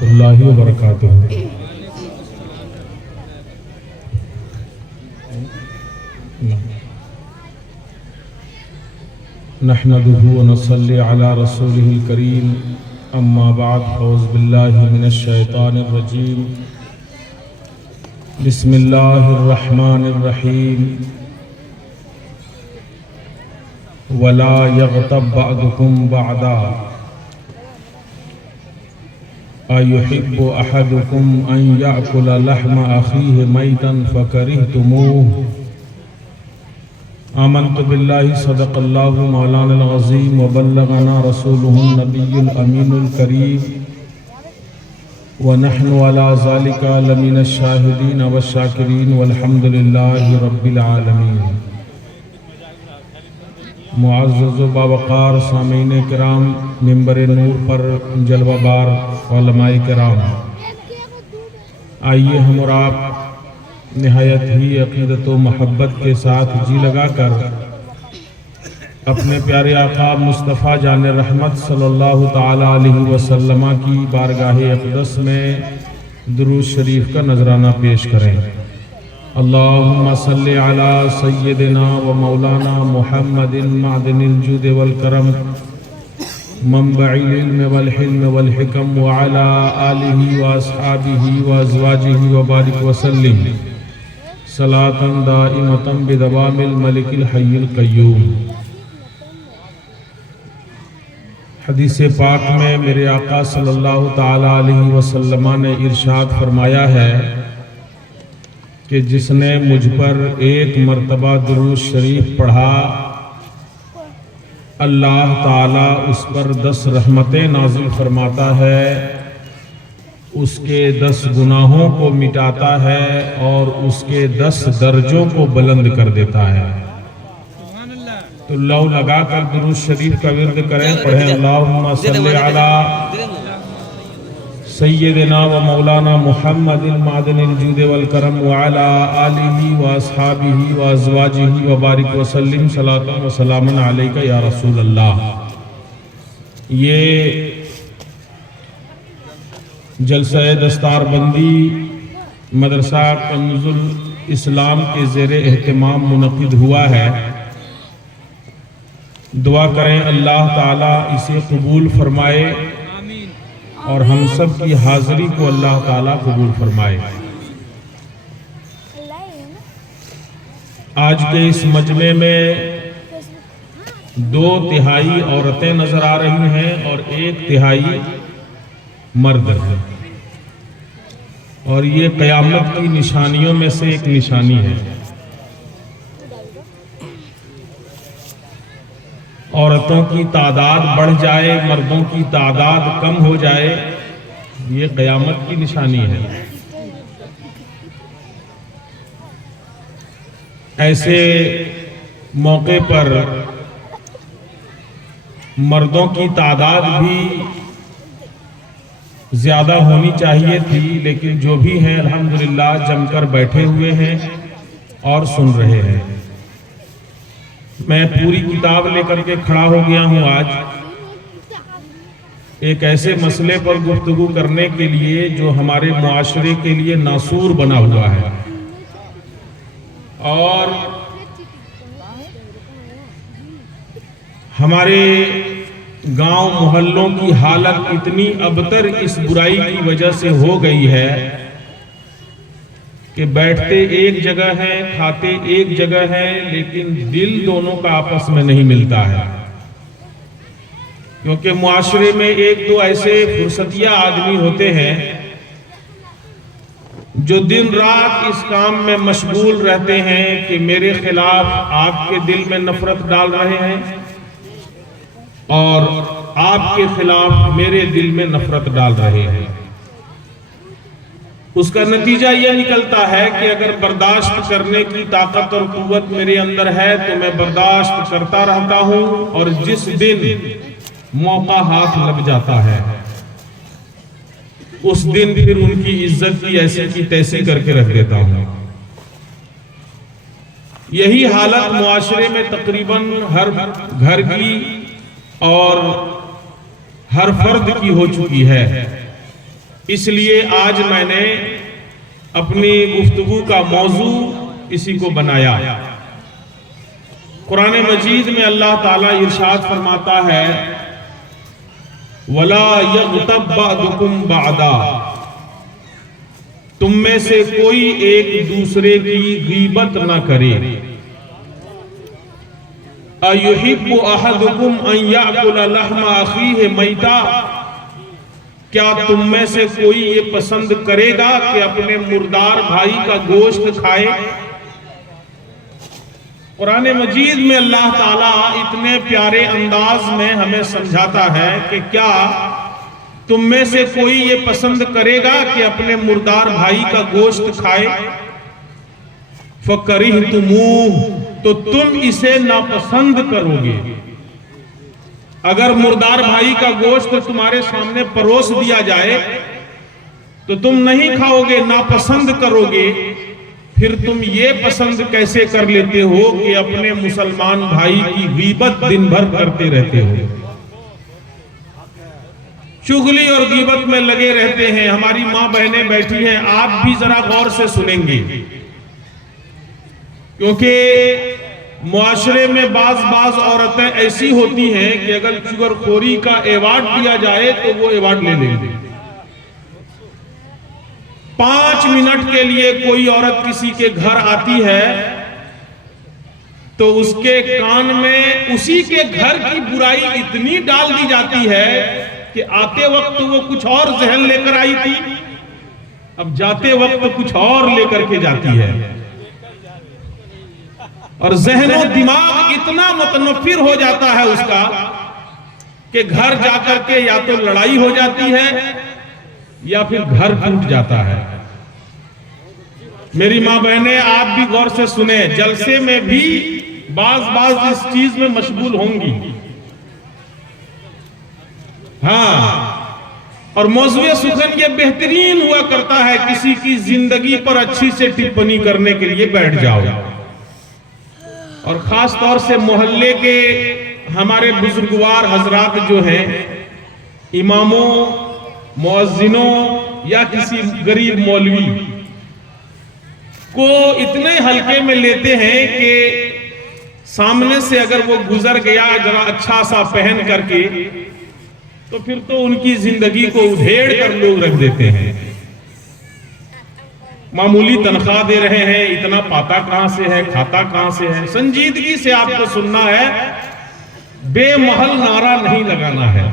ورحمۃ اللہ وبرکاتہ۔ نحمده ونصلي على رسوله الكريم، اما بعد، اعوذ باللہ من الشیطان الرجیم، بسم اللہ الرحمن الرحیم۔ ولا يغتب بعضكم بعضا أيحب أحدكم أن يأكل لحم أخيه ميتا فكرهتموه۔ آمنت بالله صدق الله مولانا العظيم وبلغنا رسوله النبي الأمين الكريم ونحن على ذلك لمن الشاهدين والشاكرين والحمد لله رب العالمين۔ معزز و باوقار سامعین کرام، منبر نور پر جلوہ بار علماء کرام، آئیے ہم اور آپ نہایت ہی عقیدت و محبت کے ساتھ جی لگا کر اپنے پیارے آقا مصطفیٰ جان رحمت صلی اللہ تعالی علیہ وسلم کی بارگاہ اقدس میں درود شریف کا نذرانہ پیش کریں۔ اللہم صلی علی سیدنا و مولانا محمد معدن الجود والکرم منبع العلم والحلم والحکم وعلی آلہ واصحابہ وازواجہ وبارک وسلم صلاة دائمة بدوام الملک الحی القیوم۔ حدیث پاک میں میرے آقا صلی اللہ تعالی علیہ وسلم نے ارشاد فرمایا ہے کہ جس نے مجھ پر ایک مرتبہ درود شریف پڑھا، اللہ تعالیٰ اس پر 10 رحمتیں نازل فرماتا ہے، اس کے 10 گناہوں کو مٹاتا ہے اور اس کے 10 درجوں کو بلند کر دیتا ہے۔ تو لو لگا کر درود شریف کا ورد کریں، پڑھیں اللہم صلی علی سیدنا و مولانا محمد معدن الجود والکرم وعلی آلہ واصحابہ وازواجہ وبارک وسلم صلاۃ و سلام علیکہ یا رسول اللہ۔ یہ جلسہ دستار بندی مدرسہ کنز الاسلام کے زیر اہتمام منعقد ہوا ہے۔ دعا کریں اللہ تعالیٰ اسے قبول فرمائے اور ہم سب کی حاضری کو اللہ تعالیٰ قبول فرمائے۔ آج کے اس مجمع میں 2/3 عورتیں نظر آ رہی ہیں اور 1/3 مرد ہیں، اور یہ قیامت کی نشانیوں میں سے ایک نشانی ہے۔ عورتوں کی تعداد بڑھ جائے، مردوں کی تعداد کم ہو جائے، یہ قیامت کی نشانی ہے۔ ایسے موقع پر مردوں کی تعداد بھی زیادہ ہونی چاہیے تھی، لیکن جو بھی ہیں الحمدللہ جم کر بیٹھے ہوئے ہیں اور سن رہے ہیں۔ میں پوری کتاب لے کر کے کھڑا ہو گیا ہوں آج ایک ایسے مسئلے پر گفتگو کرنے کے لیے جو ہمارے معاشرے کے لیے ناسور بنا ہوا ہے، اور ہمارے گاؤں محلوں کی حالت اتنی ابتر اس برائی کی وجہ سے ہو گئی ہے کہ بیٹھتے ایک جگہ ہیں، کھاتے ایک جگہ ہیں، لیکن دل دونوں کا آپس میں نہیں ملتا ہے، کیونکہ معاشرے میں 1-2 ایسے فرصتیہ آدمی ہوتے ہیں جو دن رات اس کام میں مشغول رہتے ہیں کہ میرے خلاف آپ کے دل میں نفرت ڈال رہے ہیں اور آپ کے خلاف میرے دل میں نفرت ڈال رہے ہیں۔ اس کا نتیجہ یہ نکلتا ہے کہ اگر برداشت کرنے کی طاقت اور قوت میرے اندر ہے تو میں برداشت کرتا رہتا ہوں، اور جس دن موقع ہاتھ لگ جاتا ہے اس دن پھر ان کی عزت کی ایسی کی تیسی کر کے رکھ دیتا ہوں۔ یہی حالت معاشرے میں تقریباً ہر گھر کی اور ہر فرد کی ہو چکی ہے اس لیے آج میں نے اپنی گفتگو کا موضوع اسی کو بنایا۔ قرآن مجید میں اللہ تعالیٰ ارشاد فرماتا ہے وَلَا يَغْتَبْ بَعْضُكُمْ بَعْضًا، تم میں سے کوئی ایک دوسرے کی غیبت نہ کرے۔ أَيُحِبُّ أَحَدُكُمْ أَن يَأْكُلَ لَحْمَ أَخِيهِ مَيْتًا، کیا تم میں سے کوئی یہ پسند کرے گا کہ اپنے مردار بھائی کا گوشت کھائے؟ قرآن مجید میں اللہ تعالیٰ اتنے پیارے انداز میں ہمیں سمجھاتا ہے کہ کیا تم میں سے کوئی یہ پسند کرے گا کہ اپنے مردار بھائی کا گوشت کھائے؟ فَكَرِهْتُمُوهُ، تو تم اسے ناپسند کرو گے۔ اگر مردار بھائی کا گوشت تمہارے سامنے پروس دیا جائے تو تم نہیں کھاؤ گے، ناپسند کرو گے۔ پھر تم یہ پسند کیسے کر لیتے ہو کہ اپنے مسلمان بھائی کی غیبت دن بھر کرتے رہتے ہو، چغلی اور غیبت میں لگے رہتے ہیں؟ ہماری ماں بہنیں بیٹھی ہیں، آپ بھی ذرا غور سے سنیں گے، کیونکہ معاشرے میں بعض عورتیں ایسی ہوتی ہیں کہ اگر چغل خوری کا ایوارڈ دیا جائے تو وہ ایوارڈ لے لیں گے۔ 5 منٹ کے لیے کوئی عورت کسی کے گھر آتی ہے تو اس کے کان میں اسی کے گھر کی برائی اتنی ڈال دی جاتی ہے کہ آتے وقت وہ کچھ اور ذہن لے کر آئی تھی، اب جاتے وقت کچھ اور لے کر کے جاتی ہے، اور ذہن و دماغ اتنا متنفر ہو جاتا ہے اس کا کہ گھر جا کر کے یا تو لڑائی ہو جاتی ہے یا پھر گھر ٹوٹ جاتا ہے۔ میری ماں بہنیں آپ بھی غور سے سنیں، جلسے میں بھی بعض اس چیز میں مشغول ہوں گی۔ ہاں، اور موضوع سخن یہ بہترین ہوا کرتا ہے کسی کی زندگی پر اچھی سے ٹپنی کرنے کے لیے بیٹھ جاؤ، اور خاص طور سے محلے کے ہمارے بزرگوار حضرات جو ہیں، اماموں، مؤذنوں یا کسی غریب مولوی کو اتنے ہلکے میں لیتے ہیں کہ سامنے سے اگر وہ گزر گیا ذرا اچھا سا پہن کر کے تو پھر تو ان کی زندگی کو ادھیڑ کر لوگ رکھ دیتے ہیں۔ معمولی تنخواہ دے رہے ہیں، اتنا پاتا کہاں سے ہے، کھاتا کہاں سے ہے؟ سنجیدگی سے آپ کو سننا ہے، بے محل نعرہ نہیں لگانا ہے۔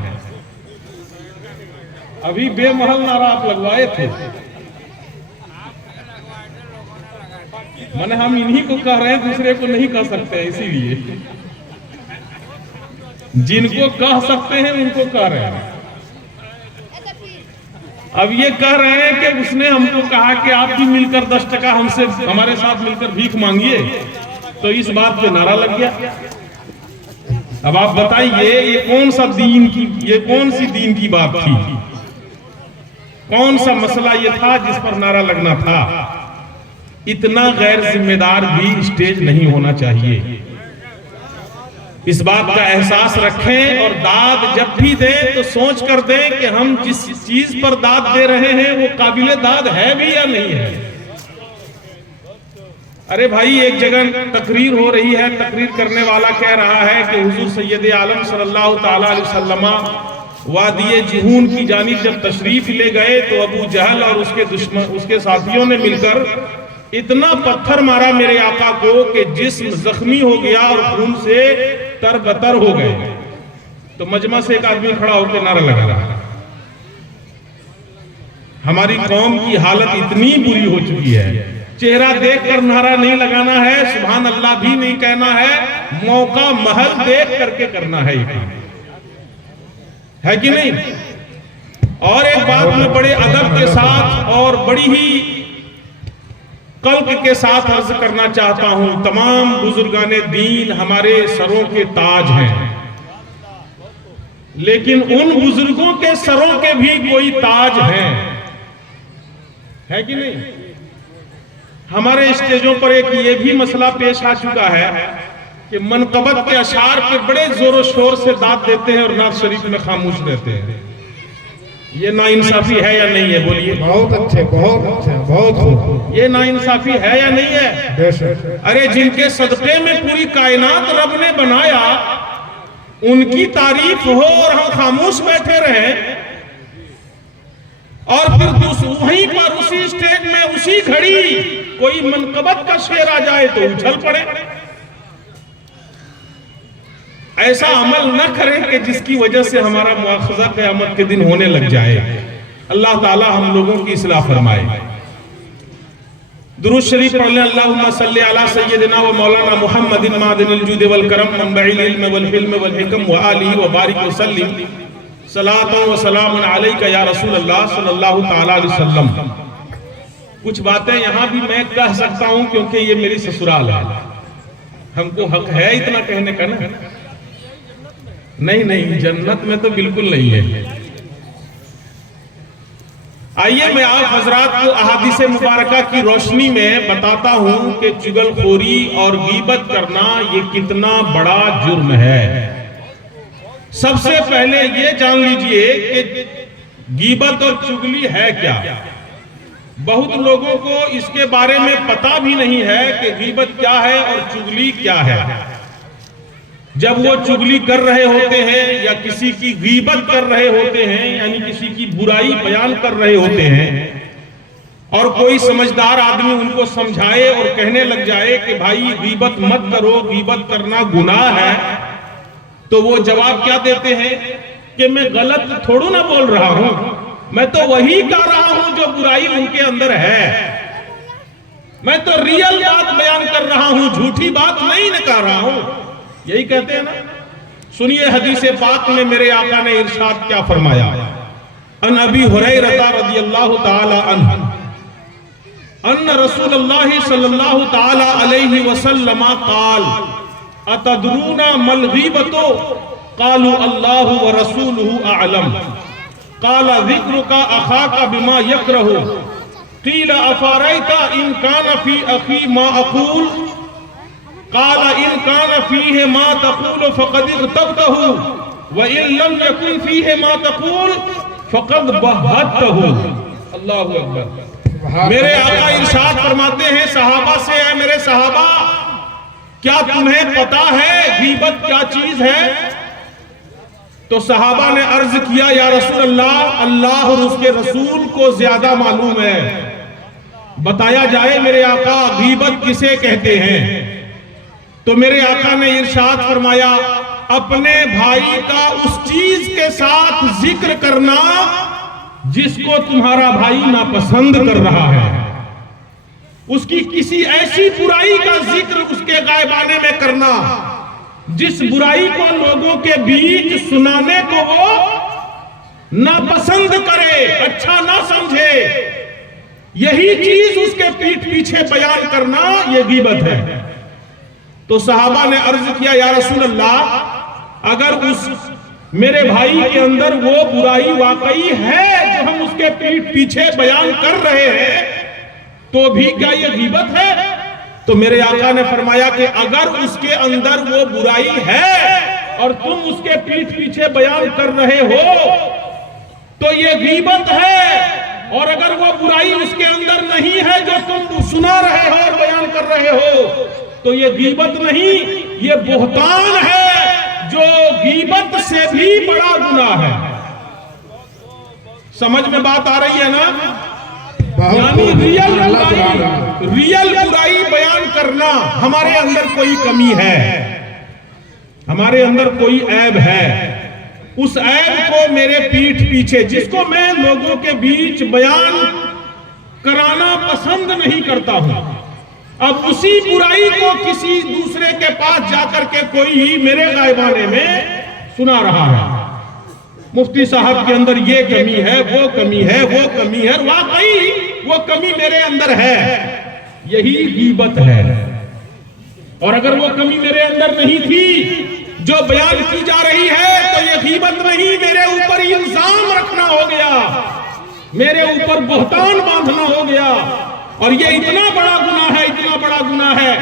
ابھی بے محل نعرہ آپ لگوائے تھے، ہم انہی کو کہہ رہے ہیں، دوسرے کو نہیں کہہ سکتے، اسی لیے جن کو کہہ سکتے ہیں ان کو کہہ رہے ہیں۔ اب یہ کہہ رہے ہیں کہ اس نے ہم کو کہا کہ آپ بھی مل کر 10 ٹکا ہمارے ساتھ مل کر بھیک مانگیے، تو اس بات پہ نعرہ لگ گیا۔ اب آپ بتائیے یہ کون سی دین کی بات تھی؟ کون سا مسئلہ یہ تھا جس پر نعرہ لگنا تھا؟ اتنا غیر ذمہ دار بھی اسٹیج نہیں ہونا چاہیے۔ اس بات کا احساس رکھیں، اور داد جب بھی دیں تو سوچ کر دیں کہ ہم جس چیز پر داد دے رہے ہیں وہ قابل داد ہے بھی یا نہیں ہے۔ ارے بھائی، ایک جگہ تقریر ہو رہی ہے، تقریر کرنے والا کہہ رہا ہے کہ حضور سید عالم صلی اللہ تعالی علیہ وسلم وادی جہون کی جانب جب تشریف لے گئے تو ابو جہل اور اس کے ساتھیوں نے مل کر اتنا پتھر مارا میرے آقا کو کہ جسم زخمی ہو گیا اور خون سے تر بتر ہو گئے۔ تو مجمع سے ایک آدمی کھڑا ہو کے نعرہ لگا رہا، ہماری قوم کی حالت اتنی بری ہو چکی ہے، چہرہ دیکھ کر نعرہ نہیں لگانا ہے، سبحان اللہ بھی نہیں کہنا ہے، موقع محل دیکھ کر کے کرنا ہے، ہے کہ نہیں؟ اور ایک بات میں بڑے ادب کے ساتھ اور بڑی ہی قلب کے ساتھ عرض کرنا چاہتا ہوں، تمام بزرگان دین ہمارے سروں کے تاج ہیں، لیکن ان بزرگوں کے سروں کے بھی کوئی تاج ہیں، ہے کہ نہیں؟ ہمارے اسٹیجوں پر ایک یہ بھی مسئلہ پیش آ چکا ہے کہ منقبت کے اشعار کے بڑے زور و شور سے داد دیتے ہیں اور نعت شریف میں خاموش رہتے ہیں، یہ ناانصافی ہے یا نہیں ہے؟ بولیے۔ بہت اچھے، بہت خوب۔ یہ ناانصافی ہے یا نہیں ہے؟ بے شک۔ ارے جن کے صدقے میں پوری کائنات رب نے بنایا، ان کی تعریف ہو اور ہم خاموش بیٹھے رہیں، اور پھر وہیں پر اسی اسٹیج میں اسی گھڑی کوئی منقبت کا شعر آ جائے تو اچھل پڑے۔ ایسا عمل نہ کریں کہ جس کی وجہ سے ہمارا مواخذہ قیامت کے دن ہونے لگ جائے۔ اللہ تعالی ہم لوگوں کی اصلاح فرمائے۔ درود شریف پڑھ لیں۔ اللہم صلی علی سیدنا و مولانا محمد معدن الجود والکرم منبع العلم والحلم والحکم وآلہ وبارک وسلم صلاۃ و سلام علیک یا رسول اللہ صلی اللہ تعالی علیہ وسلم۔ کچھ باتیں یہاں بھی میں کہہ سکتا ہوں کیونکہ یہ میری سسرال ہے، ہم کو حق ہے اتنا کہنے کا نا۔ نہیں، جنت میں تو بالکل نہیں ہے۔ آئیے میں آپ حضرات کو احادیث مبارکہ کی روشنی میں بتاتا ہوں کہ چغل خوری اور غیبت کرنا یہ کتنا بڑا جرم ہے۔ سب سے پہلے یہ جان لیجئے کہ غیبت اور چغلی ہے کیا۔ بہت لوگوں کو اس کے بارے میں پتہ بھی نہیں ہے کہ غیبت کیا ہے اور چغلی کیا ہے۔ جب وہ چغلی کر رہے ہوتے ہیں یا کسی کی غیبت کر رہے ہوتے ہیں، یعنی کسی کی برائی بیان کر رہے ہوتے ہیں، اور کوئی سمجھدار آدمی ان کو سمجھائے اور کہنے لگ جائے کہ بھائی غیبت مت کرو، غیبت کرنا گناہ ہے، تو وہ جواب کیا دیتے ہیں کہ میں غلط تھوڑو نہ بول رہا ہوں، میں تو وہی کہہ رہا ہوں جو برائی ان کے اندر ہے، میں تو ریئل بات بیان کر رہا ہوں، جھوٹی بات نہیں کہہ رہا ہوں۔ یہی کہتے ہیں نا۔ سنیے حدیث پاک میں میرے آقا نے ارشاد کیا فرمایا۔ ان ابی ہریرہ رضی اللہ تعالی عنہ ان رسول اللہ صلی اللہ تعالی علیہ وسلم قال اتدرون ما الغیبۃ قالوا اللہ ورسولہ اعلم قال ذکرک اخاک بما یکرہ قیل افاریت ان کان فی اخی ما اقول قال ان کان فیہ ما تقول فقد اغتبتہ وان لم یکن فیہ ما تقول فقد بہتہ۔ اللہ اکبر۔ میرے آقا ارشاد فرماتے ہیں صحابہ سے، اے میرے صحابہ، کیا تمہیں پتا ہے غیبت کیا چیز ہے؟ تو صحابہ نے عرض کیا یا رسول اللہ، اللہ اور اس کے رسول کو زیادہ معلوم ہے، بتایا جائے میرے آقا غیبت کسے کہتے ہیں؟ تو میرے آقا نے ارشاد فرمایا اپنے بھائی کا اس چیز کے ساتھ ذکر کرنا جس کو تمہارا بھائی ناپسند کر رہا ہے، اس کی کسی ایسی برائی کا ذکر اس کے غائبانے میں کرنا جس برائی کو لوگوں کے بیچ سنانے کو وہ ناپسند کرے، اچھا نہ سمجھے، یہی چیز اس کے پیٹھ پیچھے بیان کرنا یہ غیبت ہے۔ تو صحابہ نے عرض کیا یا رسول اللہ، اگر اس میرے بھائی کے اندر وہ برائی واقعی ہے جو ہم اس کے پیٹھ پیچھے بیان کر رہے ہیں تو بھی کیا یہ غیبت ہے؟ تو میرے آقا نے فرمایا کہ اگر اس کے اندر وہ برائی ہے اور تم اس کے پیٹھ پیچھے بیان کر رہے ہو تو یہ غیبت ہے، اور اگر وہ برائی اس کے اندر نہیں ہے جو تم سنا رہے ہو اور بیان کر رہے ہو تو یہ غیبت نہیں، یہ بہتان ہے جو غیبت سے بھی بڑا گناہ ہے۔ سمجھ میں بات آ رہی ہے نا؟ یعنی ریئل برائی بیان کرنا، ہمارے اندر کوئی کمی ہے، ہمارے اندر کوئی عیب ہے، اس عیب کو میرے پیٹھ پیچھے جس کو میں لوگوں کے بیچ بیان کرانا پسند نہیں کرتا ہوں، اب اسی برائی کو کسی دوسرے کے پاس جا کر کے کوئی ہی میرے غائبانے میں سنا رہا ہے، مفتی صاحب کے اندر یہ کمی ہے، وہ کمی ہے، وہ کمی ہے، واقعی وہ کمی میرے اندر ہے، یہی غیبت ہے۔ اور اگر وہ کمی میرے اندر نہیں تھی جو بیان کی جا رہی ہے تو یہ غیبت نہیں، میرے اوپر الزام رکھنا ہو گیا، میرے اوپر بہتان باندھنا ہو گیا، اور یہ اتنا بڑا گناہ ہے، اتنا بڑا گناہ ہے۔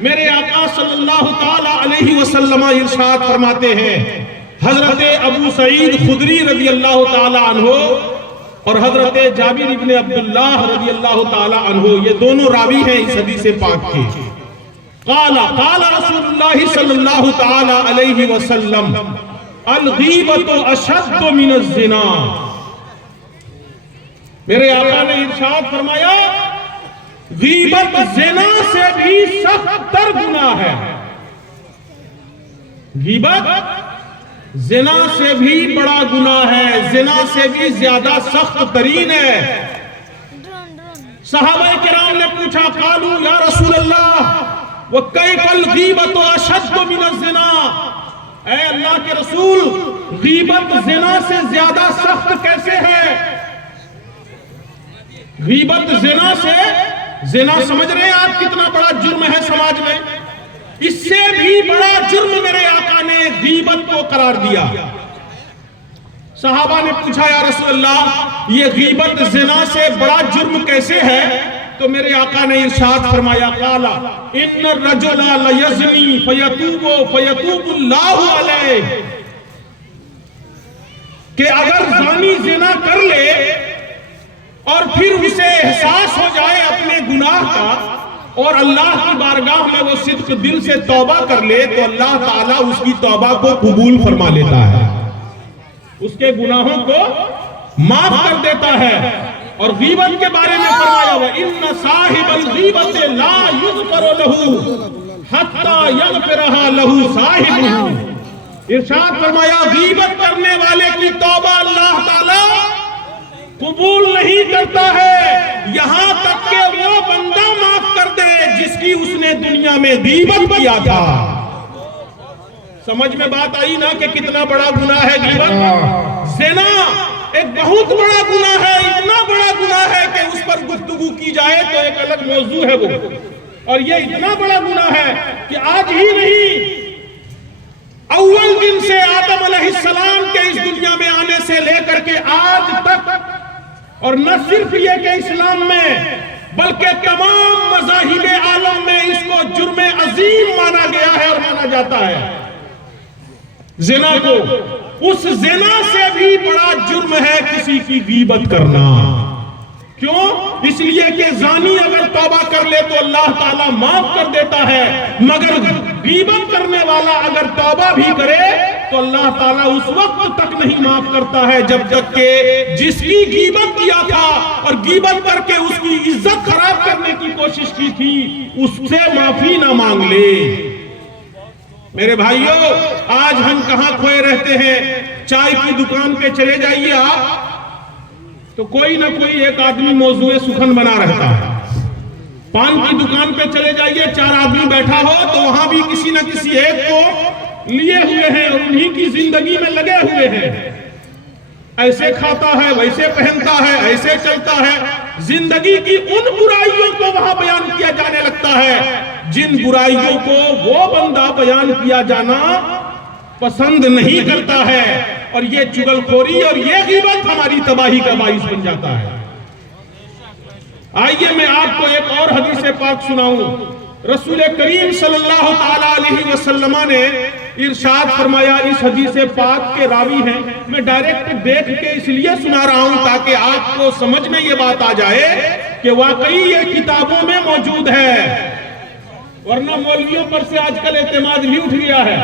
میرے آقا صلی اللہ تعالی علیہ وسلم ارشاد فرماتے ہیں حضرت ابو سعید خدری رضی اللہ تعالی عنہ اور حضرت جابر ابن عبداللہ رضی اللہ تعالی عنہ یہ دونوں راوی ہیں اس حدیث پاک کے. قال رسول اللہ صلی اللہ تعالی علیہ وسلم الغیبت اشد من الزنا. میرے آقا نے ارشاد فرمایا غیبت زنا سے بھی سخت تر گناہ ہے. غیبت زنا سے بھی بڑا گناہ ہے، زنا سے بھی زیادہ سخت ترین ہے. صحابہ کرام نے پوچھا قالوا یا رسول اللہ وَكَيْفَ الْغِيبَةُ أَشَدُّ مِنَ الزِّنَا. اے اللہ کے رسول غیبت زنا سے زیادہ سخت کیسے ہے؟ غیبت زنا سے، زنا سمجھ رہے ہیں آپ کتنا بڑا جرم ہے سماج میں؟ اس سے بھی بڑا جرم میرے آقا نے غیبت کو قرار دیا. صحابہ نے پوچھا یا رسول اللہ یہ غیبت زنا سے بڑا جرم کیسے ہے؟ تو میرے آقا نے ارشاد فرمایا قال ان الرجل لیزنی فیتوب اللہ علیہ، کہ اگر زانی زنا کر لے اور پھر اسے احساس ہو جائے اپنے گناہ کا اور اللہ کی بارگاہ میں وہ صدق دل سے توبہ کر لے تو اللہ تعالیٰ اس کی توبہ کو قبول فرما لیتا ہے، اس کے گناہوں کو معاف کر دیتا ہے. اور غیبت کے بارے میں فرمایا وَإِنَّ صَاحِبَ الْغِیبَةِ لَا يُغْفَرُ لَهُ حَتَّى يَغْفِرَهَا لَهُ صَاحِبُهُ. ارشاد فرمایا غیبت کرنے والے کی توبہ اللہ تعالیٰ قبول نہیں کرتا ہے یہاں تک کہ وہ بندہ معاف کر دے جس کی اس نے دنیا میں غیبت کیا تھا. سمجھ میں بات آئی نا کہ کتنا بڑا گناہ ہے غیبت؟ زنا ایک بہت بڑا گناہ ہے، اتنا بڑا گناہ ہے کہ اس پر گفتگو کی جائے تو ایک الگ موضوع ہے وہ. اور یہ اتنا بڑا گناہ ہے کہ آج ہی نہیں، اول دن سے آدم علیہ السلام کے اس دنیا میں آنے سے لے کر کے آج تک، اور نہ صرف یہ کہ اسلام میں بلکہ تمام مذاہب عالم میں اس کو جرم عظیم مانا گیا ہے اور مانا جاتا ہے زنا کو. اس زنا سے بھی بڑا جرم ہے کسی کی غیبت کرنا. کیوں؟ اس لیے کہ زانی اگر توبہ کر لے تو اللہ تعالیٰ معاف کر دیتا ہے، مگر غیبت کرنے والا اگر توبہ بھی کرے تو اللہ تعالیٰ اس وقت تک نہیں معاف کرتا ہے جب تک کہ جس کی غیبت کیا تھا اور غیبت کر کے اس کی عزت خراب کرنے کی کوشش کی تھی اس سے معافی نہ مانگ لے. میرے بھائیوں آج ہم کہاں کھوئے رہتے ہیں؟ چائے کی دکان پہ چلے جائیے آپ تو کوئی نہ کوئی ایک آدمی موضوع سخن بنا رہتا ہے. پان کی دکان پہ چلے جائیے 4 آدمی بیٹھا ہو تو وہاں بھی کسی نہ کسی ایک کو لیے ہوئے ہیں اور انہی کی زندگی میں لگے ہوئے ہیں. ایسے کھاتا ہے، ویسے پہنتا ہے، ایسے چلتا ہے. زندگی کی ان برائیوں کو وہاں بیان کیا جانے لگتا ہے جن برائیوں کو وہ بندہ بیان کیا جانا پسند نہیں کرتا ہے. اور یہ چغل خوری اور یہ غیبت ہماری تباہی کا باعث بن جاتا ہے. آئیے میں آپ کو ایک اور حدیث پاک سناؤں. رسول کریم صلی اللہ تعالیٰ علیہ وسلم نے ارشاد فرمایا، اس حدیث پاک کے راوی ہیں، میں ڈائریکٹ دیکھ کے اس لیے سنا رہا ہوں تاکہ آپ کو سمجھ میں یہ بات آ جائے کہ واقعی یہ کتابوں میں موجود ہے، ورنہ مولویوں پر سے آج کل اعتماد بھی اٹھ گیا ہے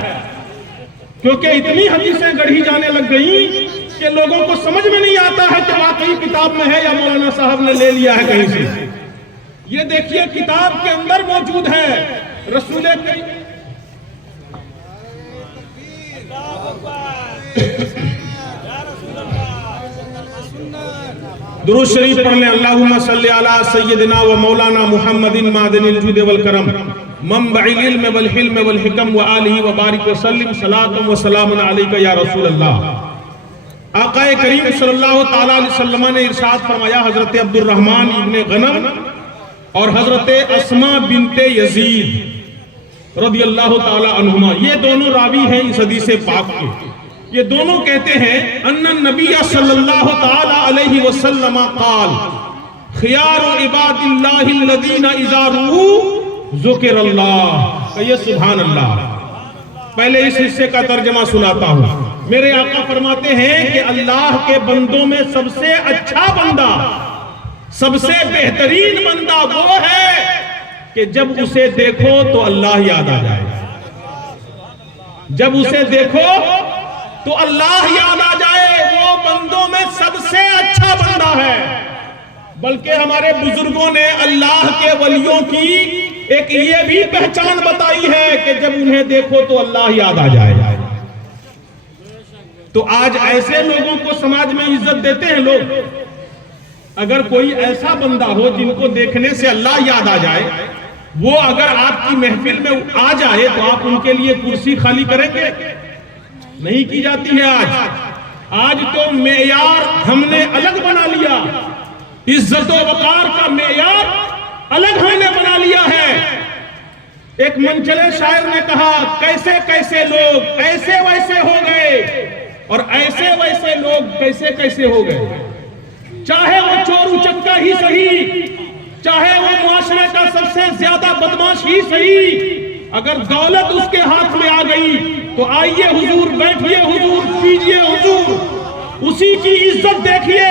کیونکہ اتنی حدیثیں گڑھی جانے لگ گئیں کہ لوگوں کو سمجھ میں نہیں آتا ہے کہ واقعی کتاب میں ہے یا مولانا صاحب نے لے لیا ہے کہیں سے. یہ دیکھیے کتاب کے اندر موجود ہے. رسول کریم درود شریف پڑھ لیں. اللہم صلی علی سیدنا و مولانا محمد معدن الجود والکرم منبع العلم والحلم والحکم وآلہ وبارک وسلم صلاۃ و سلام علیکہ یا رسول اللہ. آقا کریم صلی اللہ تعالیٰ علیہ وسلم نے ارشاد فرمایا، حضرت عبد الرحمن ابن غنم اور حضرت اسماء بنت یزید رضی اللہ تعالیٰ عنہما، یہ دونوں راوی ہیں اس حدیث پاک کے. یہ دونوں کہتے ہیں ان النبی صلی اللہ تعالیٰ علیہ وسلم قال خیار عباد اللہ الذین اذا رؤوا ذکر اللہ. کہیے سبحان اللہ. پہلے اس حصے کا ترجمہ سناتا ہوں. میرے آقا فرماتے ہیں کہ اللہ کے بندوں میں سب سے اچھا بندہ، سب سے بہترین بندہ وہ ہے کہ جب اسے دیکھو تو اللہ یاد آ جائے. جب اسے دیکھو تو اللہ یاد آ جائے، وہ بندوں میں سب سے اچھا بندہ ہے. بلکہ ہمارے بزرگوں نے اللہ کے ولیوں کی ایک یہ بھی پہچان بتائی ہے کہ جب انہیں دیکھو تو اللہ یاد آ جائے. تو آج ایسے لوگوں کو سماج میں عزت دیتے ہیں لوگ. اگر کوئی ایسا بندہ ہو جن کو دیکھنے سے اللہ یاد آ جائے، وہ اگر آپ کی محفل میں آ جائے تو آپ ان کے لیے کرسی خالی کریں گے؟ نہیں کی جاتی ہے. آج تو معیار ہم نے الگ بنا لیا، عزت و وقار کا معیار الگ ہم نے بنا لیا ہے. ایک منچلے شاعر نے کہا، کیسے کیسے لوگ ایسے ویسے ہو گئے اور ایسے ویسے لوگ کیسے کیسے ہو گئے. چاہے وہ چور اچکا ہی صحیح، چاہے وہ معاشرے کا سب سے زیادہ بدماش ہی صحیح، اگر دولت اس کے ہاتھ میں آ گئی تو آئیے حضور، بیٹھیے حضور، پیجیے حضور، اسی کی عزت دیکھیے.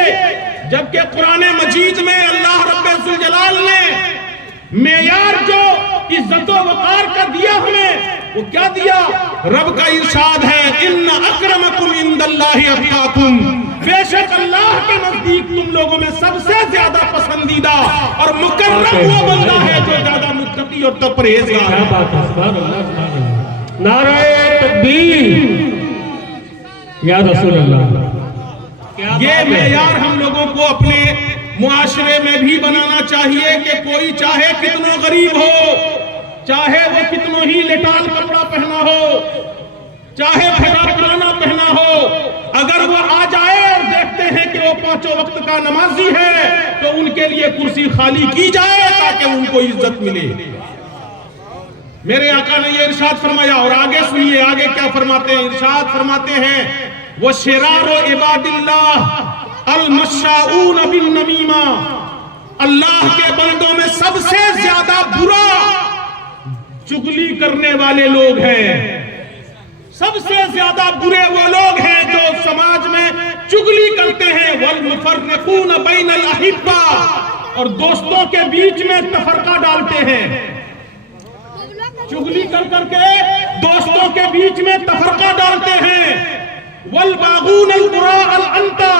جبکہ قرآن مجید میں اللہ رب الجلال نے معیار جو عزت و وقار کا دیا ہمیں، وہ کیا دیا؟ رب کا ارشاد ہے، ان اکرمکم عند اللہ اتقاکم، بے شک اللہ کے نزدیک تم لوگوں میں سب سے زیادہ پسندیدہ اور مکرم وہ بندہ ہے جو زیادہ متقی اور پرہیزگار ہے. نعرہ تکبیر یا رسول اللہ. یہ معیار ہم لوگوں کو اپنے معاشرے میں بھی بنانا چاہیے کہ کوئی چاہے کتنا غریب ہو، چاہے وہ کتنا ہی لٹال کپڑا پہنا ہو، چاہے پھٹا پرانا پہنا ہو، اگر وہ آ جائے اور دیکھتے ہیں کہ وہ پانچوں وقت کا نمازی ہے تو ان کے لیے کرسی خالی کی جائے تاکہ ان کو عزت ملے. میرے آقا نے یہ ارشاد فرمایا. اور آگے سنیے آگے کیا فرماتے ہیں. ارشاد فرماتے ہیں، وَشِرَارُ عِبَادِ اللَّهِ الْمَشَّاؤُونَ بِالنَّمِيمَةِ، اللہ کے بندوں میں سب سے زیادہ برا چغلی کرنے والے لوگ ہیں. سب سے زیادہ برے وہ لوگ ہیں جو سماج میں چغلی کرتے ہیں. وَالْمُفَرِّقُونَ بَيْنَ الْأَحِبَّةِ، اور دوستوں کے بیچ میں تفرقہ ڈالتے ہیں. چغلی کر کر کے دوستوں کے بیچ میں تفرقہ ڈالتے ہیں. والباغون القراء الانتا،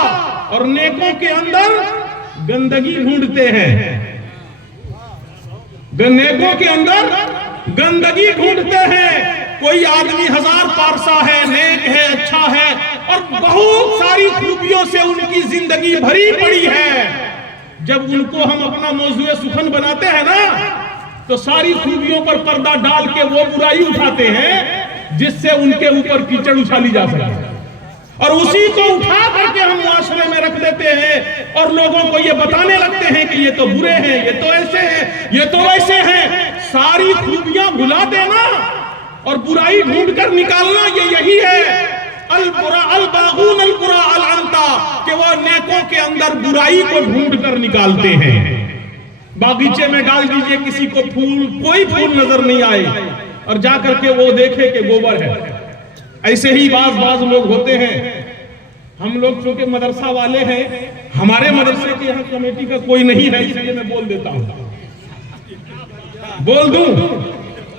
اور نیکوں کے اندر گندگی ڈھونڈتے ہیں. نیکوں کے اندر گندگی ڈھونڈتے ہیں. کوئی آدمی 1000 پارسا ہے، نیک ہے، اچھا ہے، اور بہت ساری خوبیوں سے ان کی زندگی بھری پڑی ہے. جب ان کو ہم اپنا موضوع سخن بناتے ہیں نا تو ساری خوبیوں پر پردہ ڈال کے وہ برائی اٹھاتے ہیں جس سے ان کے اوپر کیچڑ اچھالی جا سکے، اور اسی کو اٹھا کر کے ہم معاشرے میں رکھ دیتے ہیں اور لوگوں کو یہ بتانے لگتے ہیں کہ یہ تو برے ہیں، یہ تو ایسے ہیں، یہ تو ویسے ہیں. ساری خوبیاں بھلا دینا اور برائی ڈھونڈ کر نکالنا، یہ یہی ہے الباغون القراء الانتا، کہ وہ نیکوں کے اندر برائی کو ڈھونڈ کر نکالتے ہیں. باغیچے میں ڈال دیجئے کسی کو پھول، کوئی پھول نظر نہیں آئے اور جا کر کے وہ دیکھے کہ گوبر ہے. ایسے ہی بعض لوگ ہوتے ہیں. ہم لوگ چونکہ مدرسہ والے ہیں، ہمارے مدرسے کے یہاں کمیٹی کا کوئی نہیں ہے، اس لیے میں بول دیتا ہوں، بول دوں.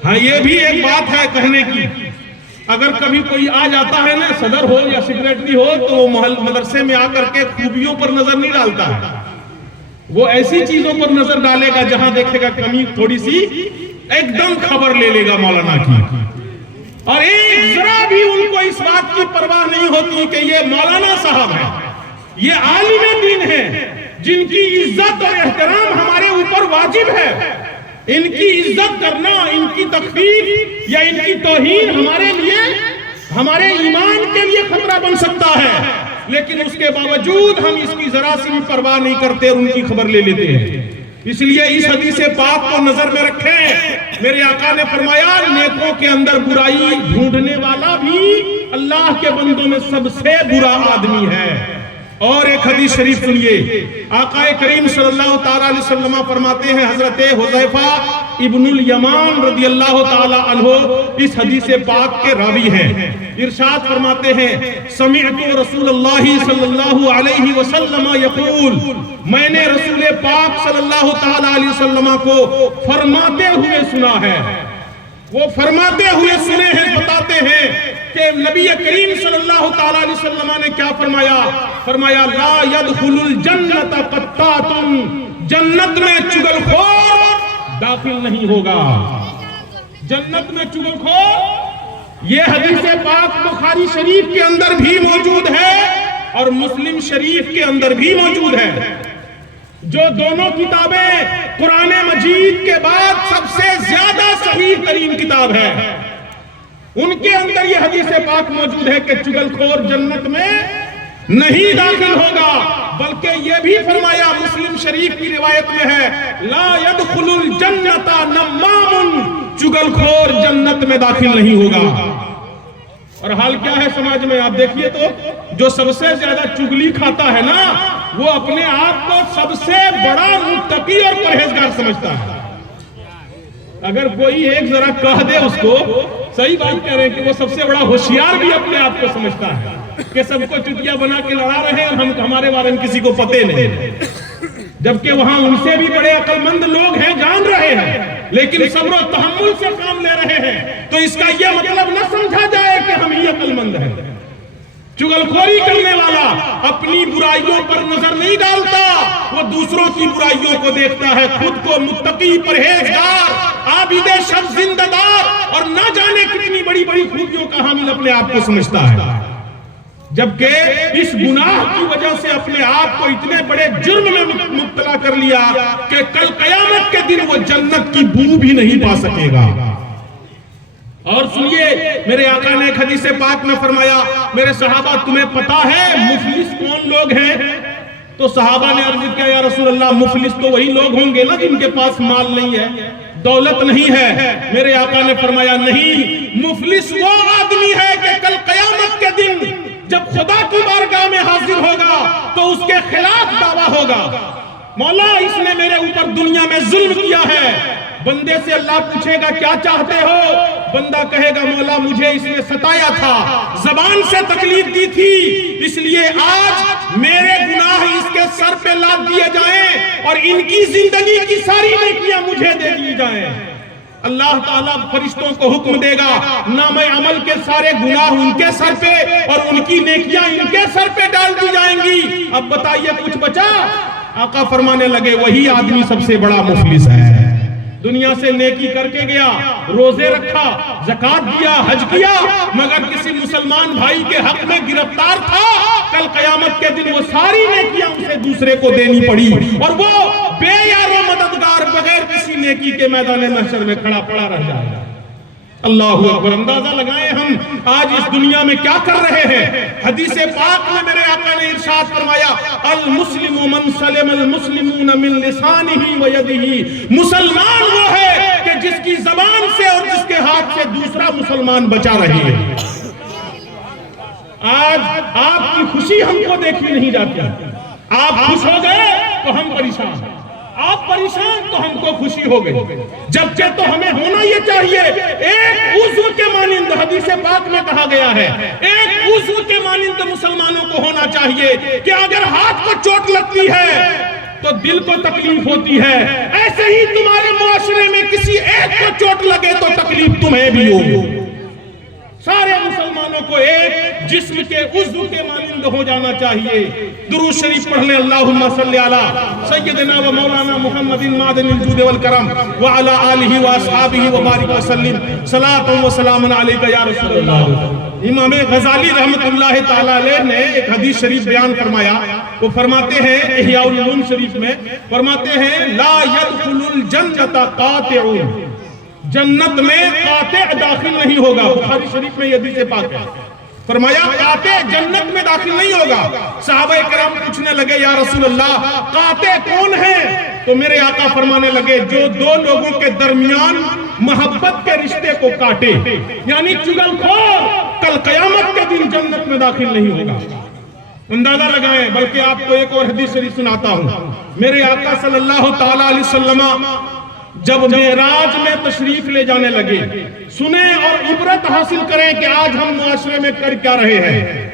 ہاں یہ بھی ایک بات ہے کہنے کی. اگر کبھی کوئی آ جاتا ہے نا، صدر ہو یا سیکریٹری ہو، تو وہ مدرسے میں آ کر کے خوبیوں پر نظر نہیں ڈالتا ہے. وہ ایسی چیزوں پر نظر ڈالے گا جہاں دیکھے گا کمی تھوڑی سی، ایک دم خبر لے لے گا مولانا کی. اور ایک ذرا بھی ان کو اس بات کی پرواہ نہیں ہوتی کہ یہ مولانا صاحب ہے، یہ عالم دین ہے جن کی عزت اور احترام ہمارے اوپر واجب ہے. ان کی عزت کرنا، ان کی تخفیف یا ان کی توہین ہمارے لیے، ہمارے ایمان کے لیے خطرہ بن سکتا ہے. لیکن اس کے باوجود ہم اس کی ذرا سی بھی پرواہ نہیں کرتے اور ان کی خبر لے لیتے ہیں. اس لیے اس حدیث پاک کو نظر میں رکھیں. میرے آقا نے فرمایا، نیکوں کے اندر برائی ڈھونڈنے والا بھی اللہ کے بندوں میں سب سے برا آدمی ہے. اور ایک حدیث شریف سنیے، آقا کریم صلی اللہ تعالیٰ علیہ وسلم فرماتے ہیں، حضرت حذیفہ ابن الیمان رضی اللہ تعالیٰ عنہ اس حدیث پاک کے راوی ہیں، ارشاد فرماتے ہیں سمعت رسول اللہ صلی اللہ علیہ وسلم یقول، میں نے رسول پاک صلی اللہ تعالیٰ علیہ وسلم کو فرماتے ہوئے سنا ہے، وہ فرماتے ہوئے سنے ہیں، بتاتے ہیں کہ نبی کریم صلی اللہ تعالیٰ علیہ وسلم نے کیا فرمایا؟ فرمایا لا يدخل الجنت قطات، جنت میں چگل خور داخل نہیں ہوگا، جنت میں چگل خور۔ یہ حدیث پاک بخاری شریف کے اندر بھی موجود ہے اور مسلم شریف کے اندر بھی موجود ہے، جو دونوں کتابیں قرآن مجید کے بعد سب سے زیادہ صحیح ترین کتاب ہے، ان کے اندر یہ حدیث پاک موجود ہے کہ چگل خور جنت میں نہیں داخل ہوگا، بلکہ یہ بھی فرمایا مسلم شریف کی روایت میں ہے لا يدخل الجنت نمام، چگل خور جنت میں داخل نہیں ہوگا۔ اور حال کیا ہے سماج میں؟ آپ دیکھیے تو جو سب سے زیادہ چگلی کھاتا ہے نا، وہ اپنے آپ کو سب سے بڑا متقی اور پرہیزگار سمجھتا ہے۔ اگر کوئی ایک ذرا کہہ دے اس کو، صحیح بات کہہ رہے ہیں کہ وہ سب سے بڑا ہوشیار بھی اپنے آپ کو سمجھتا ہے کہ سب کو چٹیا بنا کے لڑا رہے ہیں اور ہمارے بارے میں کسی کو پتے نہیں، جبکہ وہاں ان سے بھی بڑے عقل مند لوگ ہیں، جان رہے ہیں، لیکن صبر و تحمل سے کام لے رہے ہیں، تو اس کا یہ مطلب نہ سمجھا جائے کہ ہم ہی عقل مند ہیں۔ چگل خوری کرنے والا اپنی برائیوں پر نظر نہیں ڈالتا، وہ دوسروں کی برائیوں کو دیکھتا ہے، خود کو متقی، پرہیزگار، عابد شب، زندہ دار اور نہ جانے کتنی بڑی بڑی خوبیوں کا حامل اپنے آپ کو سمجھتا ہے، جبکہ اس گناہ کی وجہ سے اپنے آپ کو اتنے بڑے جرم میں مبتلا کر لیا کہ کل قیامت کے دن وہ جنت کی بو بھی نہیں پا سکے گا۔ اور سنیے، میرے آقا نے ایک حدیث پاک میں فرمایا، میرے صحابہ تمہیں پتا ہے مفلس کون لوگ ہیں؟ تو صحابہ نے عرض کیا یا رسول اللہ مفلس تو وہی لوگ ہوں گے نا جن کے پاس مال نہیں ہے، دولت نہیں ہے۔ میرے آقا نے فرمایا نہیں، مفلس وہ آدمی ہے کہ کل قیامت کے دن جب خدا کی بارگاہ میں حاضر ہوگا تو اس کے خلاف دعویٰ ہوگا، مولا اس نے میرے اوپر دنیا میں ظلم کیا ہے۔ بندے سے اللہ پوچھے گا کیا چاہتے ہو؟ بندہ کہے گا مولا مجھے اس نے ستایا تھا، زبان سے تکلیف دی تھی، اس لیے آج میرے گناہ اس کے سر پہ لاد دیے جائیں اور ان کی زندگی کی ساری نیکیاں مجھے دے دی جائیں۔ اللہ تعالیٰ فرشتوں کو حکم دے گا نام عمل کے سارے گناہ ان کے سر پہ اور ان کی نیکیاں ان کے سر پہ ڈال دی جائیں گی۔ اب بتائیے کچھ بچا؟ آقا فرمانے لگے وہی آدمی سب سے بڑا مفلس ہے، دنیا سے نیکی کر کے گیا، روزے رکھا، زکات دیا، حج کیا، مگر کسی مسلمان بھائی کے حق میں گرفتار تھا، کل قیامت کے دن وہ ساری نیکیاں اسے دوسرے کو دینی پڑی اور وہ بے یار و مددگار بغیر کسی نیکی کے میدان محشر میں کھڑا پڑا رہ جائے گا۔ اللہ اکبر! اندازہ لگائیں ہم آج اس دنیا میں کیا کر رہے ہیں۔ حدیث پاک میں میرے آقا نے ارشاد فرمایا المسلم من سلم المسلمون من لسانہ و یدہ، مسلمان وہ ہے کہ جس کی زبان سے اور جس کے ہاتھ سے دوسرا مسلمان بچا رہے ہیں۔ آج آپ کی خوشی ہم کو دیکھی نہیں جاتی، آپ خوش ہو گئے تو ہم پریشان، آپ پریشان تو ہم کو خوشی ہو گئی، جبکہ تو ہمیں ہونا یہ چاہیے ایک عضو کے مانند، حدیث پاک میں کہا گیا ہے ایک عضو کے مانند مسلمانوں کو ہونا چاہیے کہ اگر ہاتھ کو چوٹ لگتی ہے تو دل کو تکلیف ہوتی ہے، ایسے ہی تمہارے معاشرے میں کسی ایک کو چوٹ لگے تو تکلیف تمہیں بھی ہو۔ سارے مسلمانوں کو ایک جسم کے عضو کے مانند ہو جانا چاہیے۔ درود شریف پڑھ لیں، اللہم صلی علی سیدنا و مولانا محمد معدن الجود والکرم وعلی آلہ و اصحابہ و بارک وسلم، صلاۃ و سلام علیکہ یا رسول اللہ۔ امام غزالی رحمت اللہ تعالی علیہ نے ایک حدیث شریف بیان فرمایا، وہ فرماتے ہیں احیاء العلوم شریف میں، فرماتے ہیں لا يدخل الجنت قاطع، جنت میں قاطع داخل نہیں ہوگا۔ بخاری شریف میں یہ حدیث پاک ہے، فرمایا قاطع جنت میں داخل نہیں ہوگا۔ صحابہ کرام پوچھنے لگے یا رسول اللہ قاطع کون ہے؟ تو میرے آقا فرمانے لگے جو دو لوگوں کے درمیان محبت کے رشتے کو کاٹے، یعنی چغل خور کل قیامت کے دن جنت میں داخل نہیں ہوگا۔ اندازہ لگائیں. بلکہ آپ کو ایک اور حدیث شریف سناتا ہوں. میرے آقا صلی اللہ تعالی علیہ وسلم جب معراج میں تشریف لے جانے لگے، سنیں اور عبرت حاصل کریں کہ آج ہم معاشرے میں کر کیا رہے ہیں.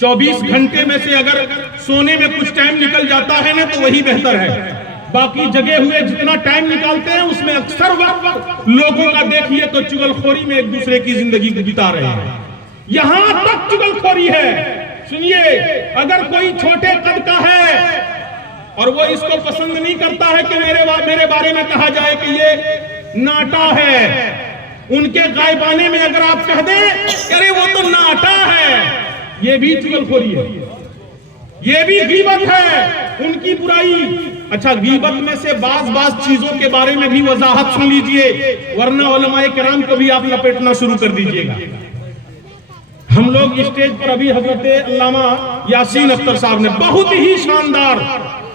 24 گھنٹے میں سے اگر سونے میں کچھ ٹائم نکل جاتا ہے نا تو وہی بہتر ہے. باقی جگے ہوئے جتنا ٹائم نکالتے ہیں اس میں اکثر وقت لوگوں کا دیکھیے تو چغل خوری میں ایک دوسرے کی زندگی کو بتا رہے ہیں. یہاں تک چغل خوری ہے. سنیے، اگر کوئی چھوٹے قد کا ہے اور وہ اس کو پسند نہیں کرتا ہے کہ میرے بارے میں کہا جائے کہ یہ ناٹا ہے، ان کے غائبانے میں اگر آپ کہہ دیں کہ ارے وہ تو ناٹا ہے، یہ بھی چغل خوری ہے، یہ بھی غیبت ہے، ان کی برائی. اچھا، غیبت میں سے بعض چیزوں کے بارے میں بھی وضاحت سن لیجئے، ورنہ علماء کرام کو بھی آپ لپیٹنا شروع کر دیجئے گا. ہم لوگ اسٹیج پر ابھی حضرت علامہ یاسین اختر صاحب نے بہت ہی شاندار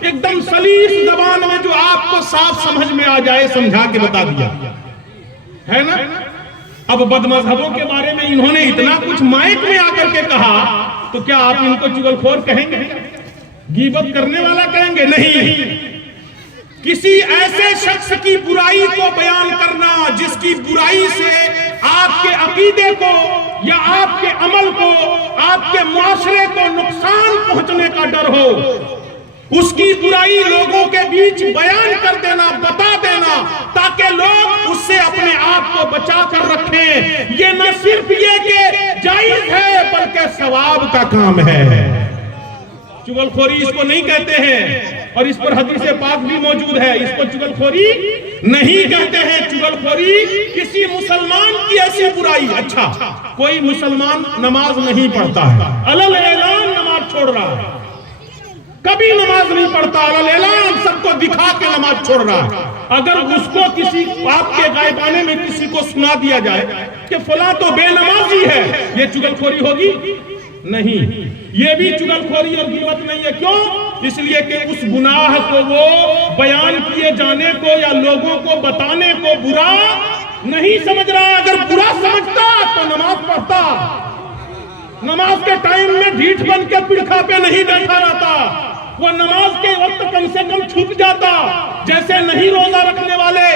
ایک دم سلیس زبان میں جو آپ کو صاف سمجھ میں آ جائے سمجھا کے بتا دیا ہے نا. اب بد مذہبوں کے بارے میں انہوں نے اتنا کچھ مائک میں آ کر کے کہا تو کیا آپ ان کو چغل خور کہیں گے؟ غیبت کرنے والا کہیں گے؟ نہیں. کسی ایسے شخص کی برائی کو بیان کرنا جس کی برائی سے آپ کے عقیدے کو یا آپ کے عمل کو، آپ کے معاشرے کو نقصان پہنچنے کا ڈر ہو، اس کی برائی لوگوں کے بیچ بیان کر دینا، بتا دینا تاکہ لوگ اس سے اپنے آپ کو بچا کر رکھیں، یہ نہ صرف یہ کہ جائز ہے بلکہ ثواب کا کام ہے. چغل خوری اس کو نہیں کہتے ہیں، اور اس پر حدیث پاک بھی موجود ہے. اس کو چغل خوری نہیں کہتے ہیں. چغل خوری کسی مسلمان کی ایسی برائی. اچھا، کوئی مسلمان نماز نہیں پڑھتا ہے، علل اعلان نماز چھوڑ رہا ہے، کبھی نماز نہیں پڑھتا، علل اعلان سب کو دکھا کے نماز چھوڑ رہا ہے. اگر اس کو کسی آپ کے غائبانے میں کسی کو سنا دیا جائے کہ فلاں تو بے نمازی ہے، یہ چغل خوری ہوگی؟ نہیں. یہ بھی چغل خوری اور غیبت نہیں ہے. کیوں؟ اس لیے کہ اس گناہ کو وہ بیان کیے جانے کو یا لوگوں کو بتانے کو برا نہیں سمجھ رہا. اگر برا سمجھتا تو نماز پڑھتا، نماز کے ٹائم میں ڈھیٹ بن کے پڑکھا پہ نہیں بیٹھا رہتا، وہ نماز کے وقت کم سے کم چھپ جاتا. جیسے نہیں روزہ رکھنے والے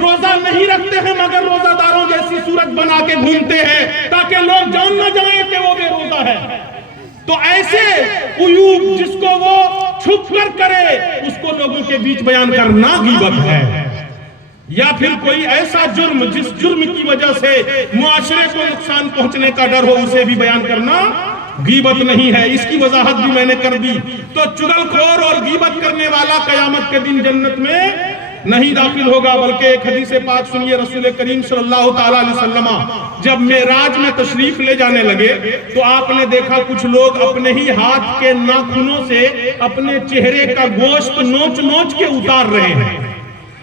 روزہ نہیں رکھتے ہیں مگر روزہ داروں جیسی صورت بنا کے گھومتے ہیں تاکہ لوگ جان نہ جائیں کہ وہ بے روزہ ہے. تو ایسے عیوب جس کو وہ چھپ کر کرے اس کو لوگوں کے بیچ بیان کرنا غیبت ہے. یا پھر کوئی ایسا جرم جس جرم کی وجہ سے معاشرے کو نقصان پہنچنے کا ڈر ہو اسے بھی بیان کرنا غیبت نہیں ہے. اس کی وضاحت بھی میں نے کر دی. تو چغل خور اور غیبت کرنے والا قیامت کے دن جنت میں نہیں داخل ہوگا. بلکہ ایک حدیث پاک سنیے، رسول کریم صلی اللہ تعالی علیہ وسلم جب معراج میں تشریف لے جانے لگے تو آپ نے دیکھا کچھ لوگ اپنے ہی ہاتھ کے ناخنوں سے اپنے چہرے کا گوشت نوچ نوچ کے اتار رہے ہیں.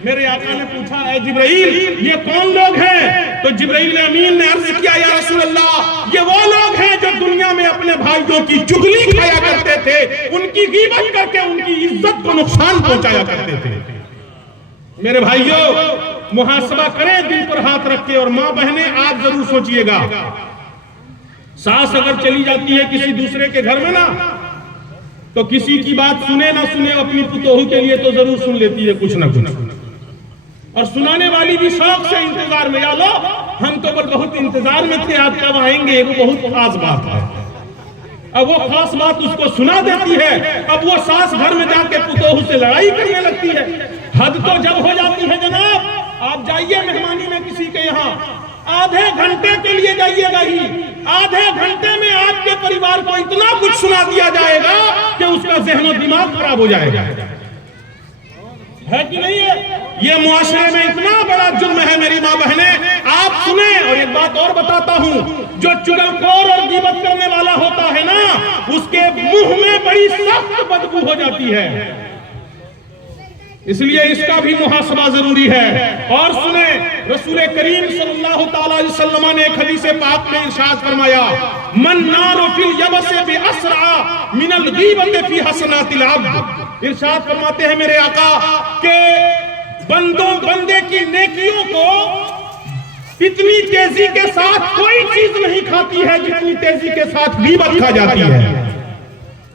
میرے آقا نے پوچھا، اے جبرائیل یہ کون لوگ ہیں؟ تو جبرائیل امین نے عرض کیا، یا رسول اللہ یہ وہ لوگ ہیں جو دنیا میں اپنے بھائیوں کی چغلی کھایا کرتے تھے، ان کی غیبت کر کے ان کی عزت کو نقصان پہنچایا کرتے تھے. میرے بھائیوں محاسبہ کریں دل پر ہاتھ رکھ کے. اور ماں بہنیں آپ ضرور سوچئے گا، ساس اگر چلی جاتی ہے کسی دوسرے کے گھر میں نا تو کسی کی بات سنے نہ سنے اپنی پتوہو کے لیے تو ضرور سن لیتی ہے کچھ نہ کچھ، اور سنانے والی بھی شوق سے انتظار میں، یا لو ہم تو بہت انتظار میں تھے آپ کب آئیں گے، وہ بہت خاص بات ہے. اب وہ خاص بات اس کو سنا دیتی ہے. اب وہ ساس گھر میں جا کے پتوہو سے لڑائی کرنے لگتی ہے. حد تو جب ہو جاتی ہے جناب، آپ جائیے مہمانی میں کسی کے یہاں، آدھے گھنٹے کے لیے جائیے گا ہی، آدھے گھنٹے میں آپ کے پریوار کو اتنا کچھ سنا دیا جائے گا کہ اس کا ذہن و دماغ خراب ہو جائے گا. ہے کہ نہیں ہے؟ یہ معاشرے میں اتنا بڑا جرم ہے میری ماں بہنیں. آپ سنیں. اور ایک بات اور بتاتا ہوں، جو چغل خور اور غیبت کرنے والا ہوتا ہے نا اس کے منہ میں بڑی سخت بدبو ہو جاتی ہے. اس لیے اس کا بھی محاسبہ ضروری ہے. اور سنیں، رسول کریم صلی اللہ تعالی علیہ وسلم نے ایک حدیث پاک میں ارشاد فرمایا، من نار فی الیبس باسرع من الغیبۃ فی حسنات العبد. ارشاد فرماتے ہیں میرے آقا کہ بندے کی نیکیوں کو اتنی تیزی کے ساتھ کوئی چیز نہیں کھاتی ہے جتنی تیزی کے ساتھ غیبت کھا جاتی ہے.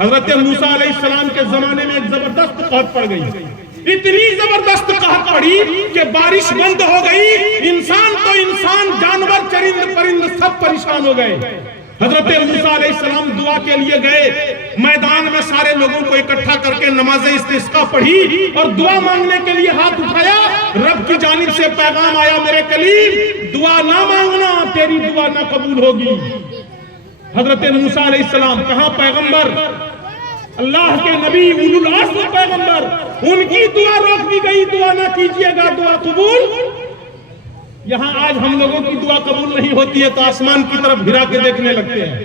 حضرت موسیٰ علیہ السلام کے زمانے میں ایک زبردست قحط پڑ گئی، اتنی زبردست قحط پڑی کہ بارش بند ہو گئی، انسان تو انسان، جانور، چرند پرند سب پریشان ہو گئے۔ حضرت موسیٰ علیہ السلام دعا کے لیے گئے، میدان میں سارے لوگوں کو اکٹھا کر کے نماز استسقاء پڑھی اور دعا مانگنے کے لیے ہاتھ اٹھایا۔ رب کی جانب سے پیغام آیا، میرے کلیم دعا نہ مانگنا، تیری دعا نہ قبول ہوگی۔ حضرت موسیٰ علیہ السلام کہاں پیغمبر، اللہ کے نبی، اولو العزم پیغمبر، ان کی دعا روک دی گئی، دعا نہ کیجئے گا، دعا قبول۔ یہاں آج ہم لوگوں کی دعا قبول نہیں ہوتی ہے تو آسمان کی طرف گھرا کے دیکھنے لگتے ہیں،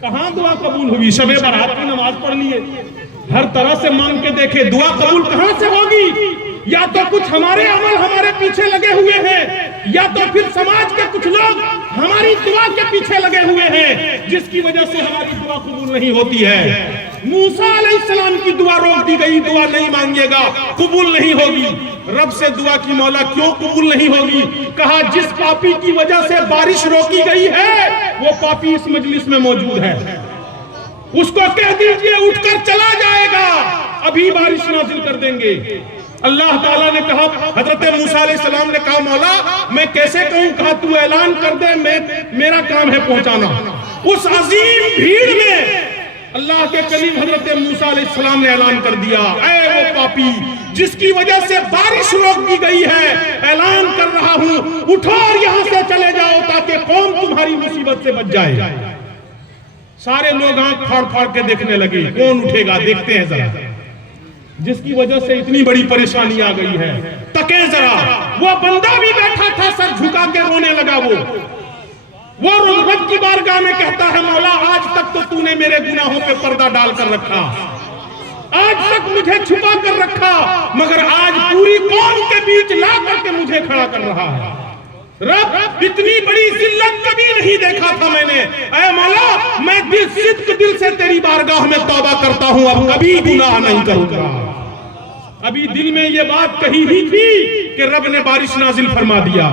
کہاں دعا قبول ہوئی؟ شب برات کی نماز پڑھ لیے، ہر طرح سے مانگ کے دیکھے، دعا قبول کہاں سے ہوگی؟ یا تو کچھ ہمارے عمل ہمارے پیچھے لگے ہوئے ہیں، یا تو پھر سماج کے کچھ لوگ ہماری دعا کے پیچھے لگے ہوئے ہیں، جس کی وجہ سے ہماری دعا قبول نہیں ہوتی ہے۔ موسیٰ علیہ السلام کی دعا روک دی گئی، دعا نہیں مانگے گا، قبول نہیں ہوگی۔ رب سے دعا کی، مولا کیوں قبول نہیں ہوگی؟ کہا جس پاپی کی وجہ سے بارش روکی گئی ہے وہ پاپی اس مجلس میں موجود ہے، اس کو کہہ دیجئے اٹھ کر چلا جائے گا، ابھی بارش نازل کر دیں گے۔ اللہ تعالیٰ نے کہا، حضرت موسیٰ علیہ السلام نے کہا مولا میں کیسے کہوں؟ کہا تو اعلان کر دے، میرا کام ہے پہنچانا۔ اس عظیم بھیڑ میں اللہ کے کلیم حضرت موسیٰ علیہ السلام نے اعلان کر دیا، اے وہ پاپی جس کی وجہ سے بارش روک دی گئی ہے، اعلان کر رہا ہوں اٹھو اور یہاں سے چلے جاؤ تاکہ قوم تمہاری مصیبت سے بچ جائے۔ سارے لوگ آنکھ پھاڑ پھاڑ کے دیکھنے لگے، کون اٹھے گا؟ دیکھتے ہیں ذرا، جس کی وجہ سے اتنی بڑی پریشانی آ گئی ہے، تکیں ذرا۔ وہ بندہ بھی بیٹھا تھا، سر جھکا کے رونے لگا۔ وہ رب کی بارگاہ میں کہتا ہے مولا آج تک تو نے میرے گناہوں پہ پردہ ڈال کر رکھا، آج تک مجھے چھپا کر رکھا، مگر آج پوری قوم کے بیچ لا کر کے مجھے کھڑا کر رہا ہے۔ رب اتنی بڑی ذلت کبھی نہیں دیکھا تھا میں نے، اے مولا میں صدق دل سے تیری بارگاہ میں توبہ کرتا ہوں، اب کبھی گناہ نہیں کروں گا۔ ابھی دل میں یہ بات کہی ہی تھی کہ رب نے بارش نازل فرما دیا،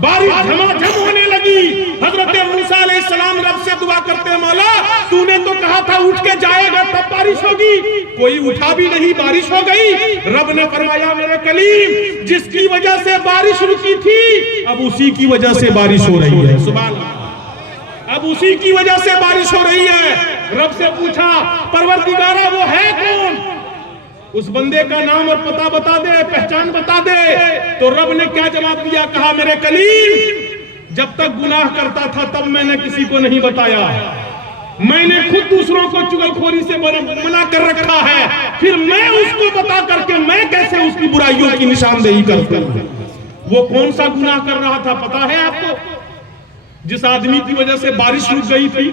بارش جھما ہونے لگی۔ حضرت موسیٰ علیہ السلام رب سے دعا کرتے، مولا تو نے تو کہا تھا اٹھ کے جائے گا تب بارش ہوگی، کوئی اٹھا بھی نہیں، بارش ہو گئی۔ رب نے فرمایا میرے کلیم جس کی وجہ سے بارش رکی تھی اب اسی کی وجہ سے بارش ہو رہی ہے، سبحان اللہ، اب اسی کی وجہ سے بارش ہو رہی ہے۔ رب سے پوچھا پروردگارہ وہ ہے کون؟ اس بندے کا نام اور پتہ بتا دے، پہچان بتا دے۔ تو رب نے کیا جواب دیا؟ کہا میرے کلیم جب تک گناہ کرتا تھا تب میں نے کسی کو نہیں بتایا، میں نے خود دوسروں کو چغل خوری سے منع کر رکھا ہے، پھر میں اس کو بتا کر کے میں کیسے اس کی برائیوں کی نشاندہی کرتا ہوں۔ وہ کون سا گناہ کر رہا تھا پتا ہے آپ کو؟ جس آدمی کی وجہ سے بارش رک گئی تھی،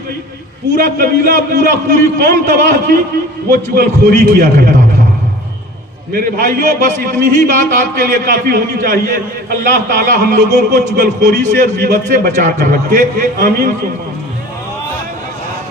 پورا قبیلہ پوری قوم تباہ تھی، وہ چغل خوری کیا کرتا تھا۔ میرے بھائیوں بس اتنی ہی بات آپ کے لیے کافی ہونی چاہیے۔ اللہ تعالی ہم لوگوں کو چغل خوری سے اور غیبت سے بچا کر رکھے، آمین۔